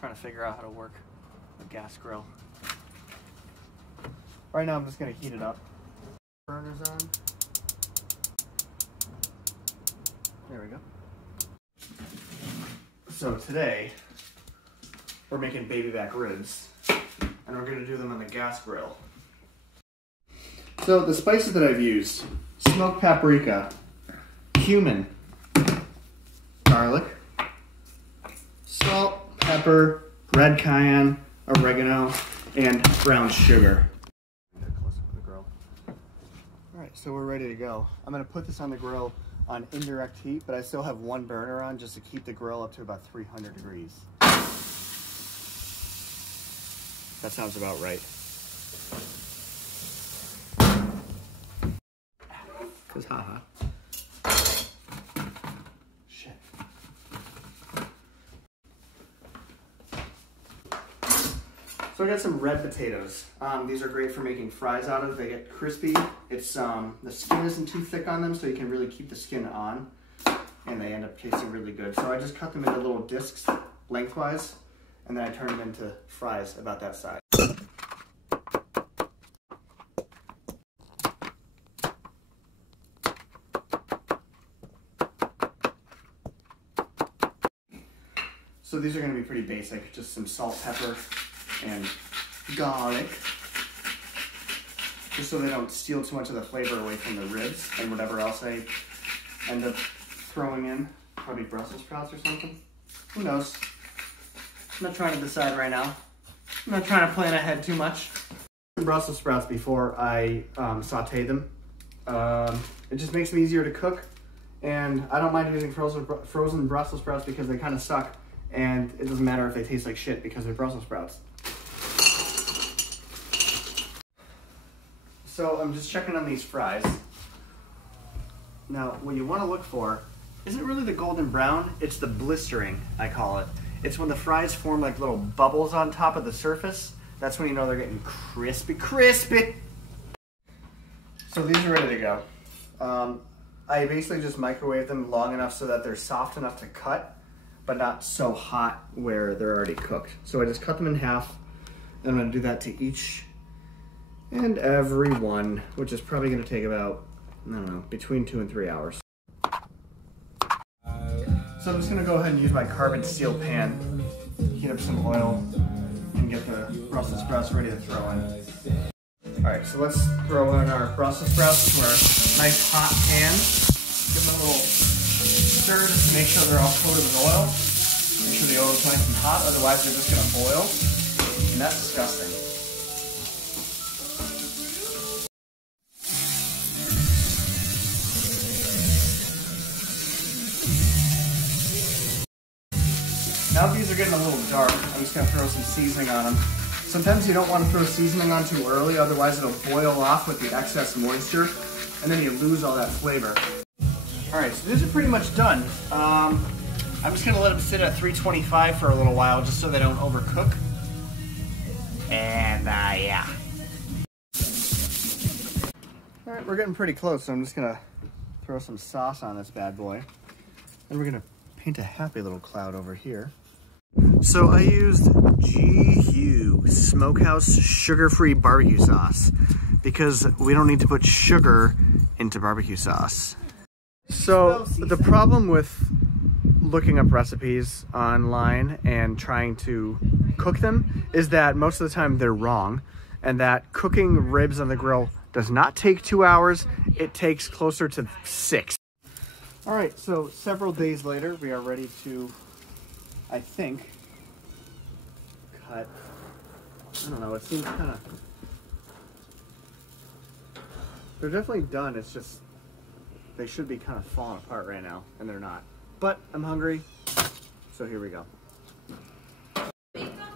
trying to figure out how to work a gas grill. Right now I'm just gonna heat it up. Burners on. There we go. So today, we're making baby back ribs, and we're gonna do them on the gas grill. So the spices that I've used: smoked paprika, cumin, garlic, salt, pepper, red cayenne, oregano, and brown sugar. Alright, so we're ready to go. I'm going to put this on the grill on indirect heat, but I still have one burner on just to keep the grill up to about 300 degrees. That sounds about right. Cause haha. Shit. So I got some red potatoes. These are great for making fries out of. They get crispy. It's the skin isn't too thick on them, so you can really keep the skin on, and they end up tasting really good. So I just cut them into little discs lengthwise, and then I turn them into fries about that size. So these are going to be pretty basic, just some salt, pepper, and garlic, just so they don't steal too much of the flavor away from the ribs and whatever else I end up throwing in. Probably Brussels sprouts or something. Who knows? I'm not trying to decide right now. I'm not trying to plan ahead too much. Brussels sprouts before I saute them. It just makes them easier to cook, and I don't mind using frozen Brussels sprouts because they kind of suck, and it doesn't matter if they taste like shit because they're Brussels sprouts. So I'm just checking on these fries. Now, what you want to look for isn't really the golden brown, it's the blistering, I call it. It's when the fries form like little bubbles on top of the surface. That's when you know they're getting crispy, crispy. So these are ready to go. I basically just microwave them long enough so that they're soft enough to cut, but not so hot where they're already cooked. So I just cut them in half, and I'm gonna do that to each and every one, which is probably gonna take about, I don't know, between 2 and 3 hours. So I'm just gonna go ahead and use my carbon steel pan, heat up some oil, and get the Brussels sprouts ready to throw in. All right, so let's throw in our Brussels sprouts to our nice hot pan. Give them a little stir just to make sure they're all coated with oil. Make sure the oil is nice and hot, otherwise they're just gonna boil, and that's disgusting. Now that these are getting a little dark, I'm just going to throw some seasoning on them. Sometimes you don't want to throw seasoning on too early, otherwise it'll boil off with the excess moisture, and then you lose all that flavor. Alright, so these are pretty much done. I'm just going to let them sit at 325 for a little while, just so they don't overcook. And, yeah. Alright, we're getting pretty close, so I'm just going to throw some sauce on this bad boy. And we're going to paint a happy little cloud over here. So I used GU Smokehouse sugar-free barbecue sauce because we don't need to put sugar into barbecue sauce. So the problem with looking up recipes online and trying to cook them is that most of the time they're wrong, and that cooking ribs on the grill does not take 2 hours, it takes closer to 6. All right, so several days later, we are ready to, I think, cut, I don't know, it seems kind of, they're definitely done, it's just, they should be kind of falling apart right now, and they're not. But I'm hungry, so here we go. Bake them?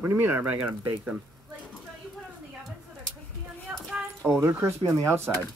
What do you mean, am I gonna bake them? Like, don't you put them in the oven so they're crispy on the outside? Oh, they're crispy on the outside.